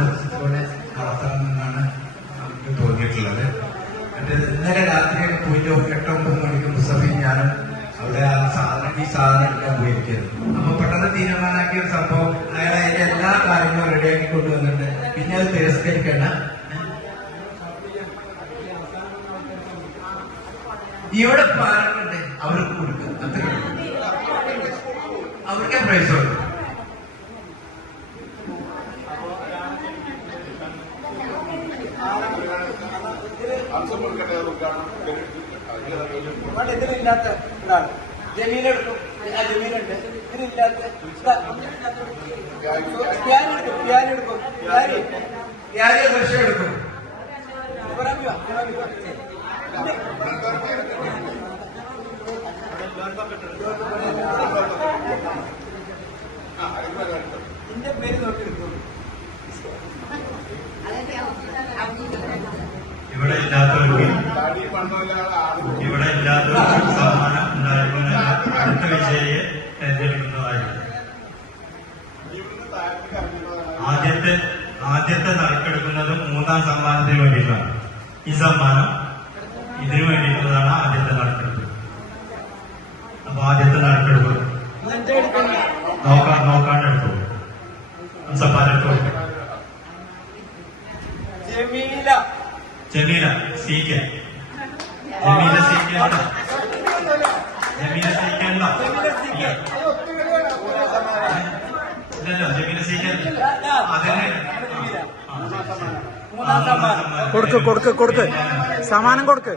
ദിവസത്തോടെ നടത്തണമെന്നാണ് നമുക്ക് തോന്നിയിട്ടുള്ളത്. ഇന്നലെ രാത്രിയൊക്കെ പോയിട്ട് 8-9 മണിക്ക് മുസ്തഫയും ഞാനും അവിടെ ഈ സാധനം എടുക്കാൻ പോയിരിക്കുന്നത്. അപ്പൊ പെട്ടെന്ന് തീരുമാനമാക്കിയ ഒരു സംഭവം, അയാൾ അതിന്റെ എല്ലാ കാര്യങ്ങളും റെഡിയാക്കി കൊണ്ടുവന്നിട്ട് പിന്നെ അത് തിരസ്കരിക്കേണ്ട, ഇവിടെ പാലങ്ങളുണ്ട് അവർക്ക് കൊടുക്കുക, അത്ര അവർക്ക് പ്രൈസ് കൊടുക്കും. ഇതിലില്ലാത്ത ഒരാള് ജമീലെടുക്കും, ആ ജമീലുണ്ട്. ഇതിലില്ലാത്ത പ്യാനെടുക്കും, ദൃശ്യം എടുക്കും. ഇതിന്റെ പേര് നോക്കിയെടുക്കും. ഇവിടെ ഇല്ലാത്തവർക്ക് സമ്മാനം ഉണ്ടായപ്പോൾ അടുത്ത വിജയിയെ തിരഞ്ഞെടുക്കുന്നതായിരിക്കും. ആദ്യത്തെ നറുക്കെടുക്കുന്നത് 3ാം സമ്മാനത്തിന് വേണ്ടിയിട്ടാണ്. ഈ സമ്മാനം ഇതിനു വേണ്ടിയിട്ടുള്ളതാണ് ആദ്യത്തെ നറുക്കെടുപ്പ്. അപ്പൊ ആദ്യത്തെ നറുക്കെടുപ്പ് നോക്കാണ്ടെടുത്തു. സമ്മാനം ജമീല സി കെ ഉണ്ടോ? ഇല്ലല്ലോ, ജമീല സി കെ അതന്നെ. കൊടുക്ക് സമ്മാനം കൊടുക്ക്.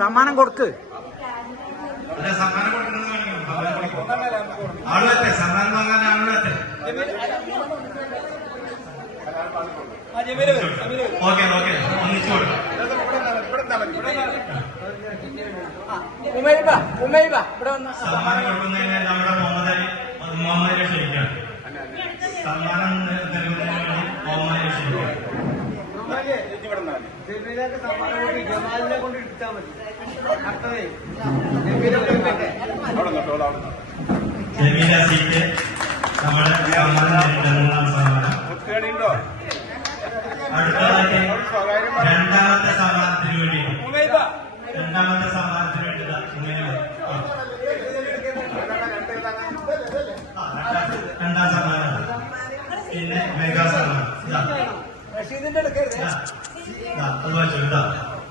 സമ്മാനം കൊടുക്കുന്നത് ആളുവത്തെ സമ്മാനം വാങ്ങാൻ ആളുവത്തെ. ഓക്കെ ഒന്നിച്ചു കൊടുക്കും. സമ്മാനം കൊടുക്കുന്നതിന് നമ്മുടെ മുഹമ്മദ് ക്ഷണിക്കാണ്. സമ്മാനം നൽകുന്നതിന് വേണ്ടി മുഹമ്മദ് ക്ഷണിക്കാണ്. ജമീല സീറ്റ് നമ്മുടെ സമ്മാനം നേരിടുന്ന സമ്മാനം. അടുത്തതായിട്ട് രണ്ടാമത്തെ സമ്മാനത്തിന് വേണ്ടി രണ്ടാം സമ്മാനം. പിന്നെ മെഗാ സമ്മാനം.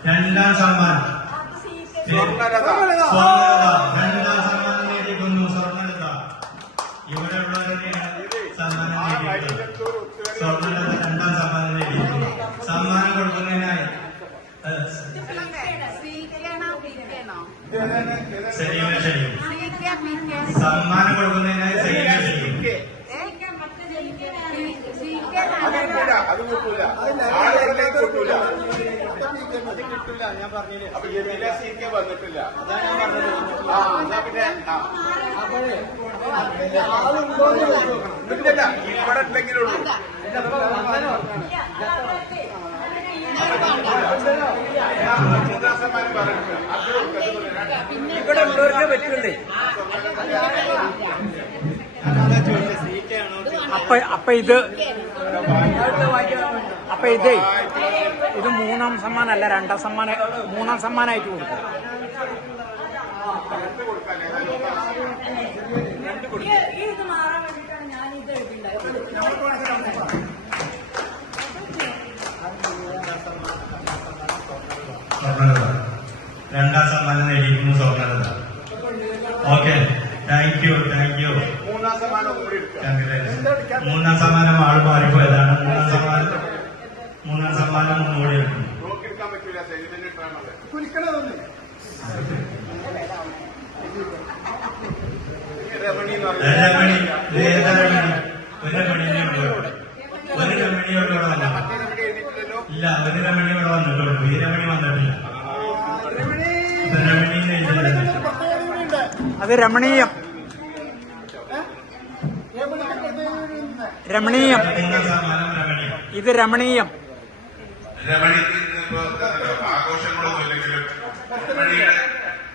രണ്ടാം സമ്മാനം രണ്ടാം സമ്മാനം നേടിക്കുന്നു സ്വർണ്ണലത. ഇവിടെ ഉള്ളവരെയാണ് സമ്മാനം നേടിയിട്ടുള്ളത്. സ്വർണ്ണലത രണ്ടാം സമ്മാനം നേടിയിരിക്കുന്നു. സമ്മാനം കൊടുക്കുന്നതിനായി സലീമ ക്ഷണിക്കും. സമ്മാനം കൊടുക്കുന്നതിനായി സലീമ ക്ഷണിക്കും. ഞാൻ പറഞ്ഞില്ലേ, അപ്പൊ ജമീല സി കെ വന്നിട്ടില്ല. അതാ ഞാൻ പറഞ്ഞത്. പിന്നെ ഇവിടെ ഉണ്ടെങ്കിലുള്ളൂ. ഇവിടെ ഉള്ളവർക്ക് പറ്റുള്ളേ. അപ്പൊ ഇത് 3ാം സമ്മാനമല്ല, 2ാം സമ്മാനം, 3ാം സമ്മാനമായിട്ട് കൊടുക്കും. സ്വർണ്ണലത രണ്ടാം സമ്മാനം നേടിയിരിക്കുന്നു. സ്വർണ്ണലത. Okay, thank you. 3ാം സമ്മാനം കൂടി എടുക്കുക. 3ാം സമ്മാനം ആള് മാറിപ്പോയതാണ്. 3ാം സമ്മാനം ഒന്നുകൂടി എടുക്കുന്നു. നോക്കിയെടുക്കാൻ പറ്റൂല, ശരീരത്തിന്റെ ഇട്ടാണത്. രമണി എന്ന് ഒരു രമണിയോട് വന്നു. ഇല്ല, ഒരു രമണിയോട് വന്നിട്ടുള്ളൂ. ഈ രമണി വന്നിട്ടില്ല. അത് രമണീയം. ഇത് രമണീയം. രമണിക്ക് ആഘോഷങ്ങളൊന്നും ഇല്ലെങ്കിലും രമണിയുടെ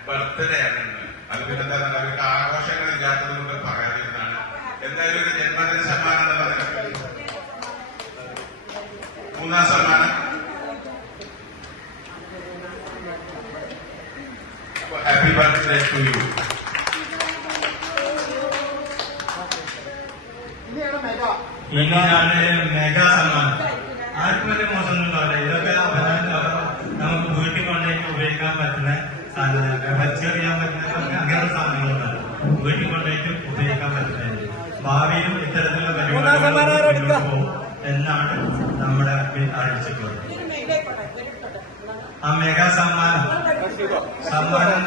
ബർത്ത്ഡേ ആണ്. അത് പിന്നെന്താ അവർക്ക് ആഘോഷങ്ങൾ ഇല്ലാത്തത് കൊണ്ട് പറയാതിരുന്നാണ്. എന്തായാലും ഒരു ജന്മദിന സമ്മാനം എന്നുള്ള മൂന്നാം സമ്മാനം ഹാപ്പി ബർത്ത്ഡേ ടു യു. ഇനിയാണ് മെഗാ സമ്മാനം. ആർക്കും വലിയ മോശമൊന്നും ഉണ്ടാവില്ല. ഇതൊക്കെ നമുക്ക് വീട്ടിൽ കൊണ്ടുപോയിട്ട് ഉപയോഗിക്കാൻ പറ്റുന്ന സാധനങ്ങൾ, വലിച്ചെറിയാൻ പറ്റുന്ന അങ്ങനത്തെ സാധനങ്ങളൊന്നും വീട്ടിൽ കൊണ്ടുപോയിട്ട് ഉപയോഗിക്കാൻ പറ്റുന്നത്. ഭാവിയിലും ഇത്തരത്തിലുള്ള പരിപാടികൾ പോകും എന്നാണ് നമ്മുടെ അറിയിച്ചിട്ടുള്ളത്. ആ മെഗാ സമ്മാനം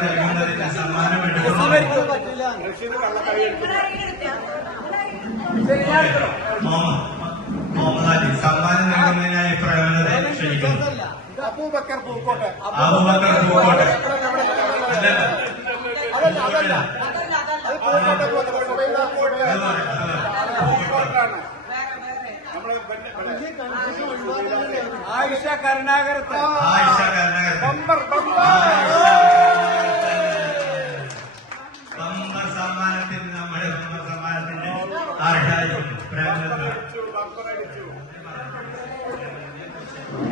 നൽകുന്നതിന് സമ്മാനം എടുക്കുന്നത് മോഹൻലാലി സമ്മാനം നൽകുന്നതിനായി പ്രേമലതെ ക്ഷണിക്കുന്നു. അബൂബക്കർ പൂക്കോട്ടെ. അബൂബക്കർ പൂക്കോട്ടെ. അതല്ല അത് പൂക്കോട്ടെ. ആയിഷ കരുണാകരത്ത്. ബമ്പർ സമ്മാനത്തിന് നമ്മുടെ സമ്മാനത്തിന്റെ ആർഷായിരിക്കും പ്രേമലത.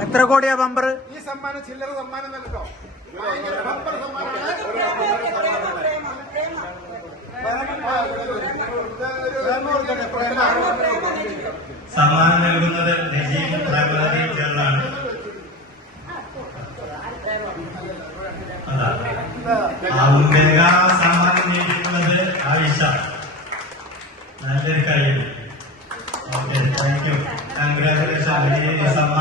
എത്ര കോടിയാ ബമ്പർ? ഈ സമ്മാനം ചില്ലറ സമ്മാനം നൽകോ. ബമ്പർ സമ്മാനമാണ്. സമ്മാനം നൽകുന്നത് നജീബ് പ്രേമലതയും ചേർന്നാണ്. മെഗാ സമ്മാനം നേടിയിട്ടുള്ളത് ആയിഷ. നല്ലൊരു കഴിയും. Okay, thank U. കൺഗ്രാറ്റുലേഷൻ. ഈ സമ്മാനം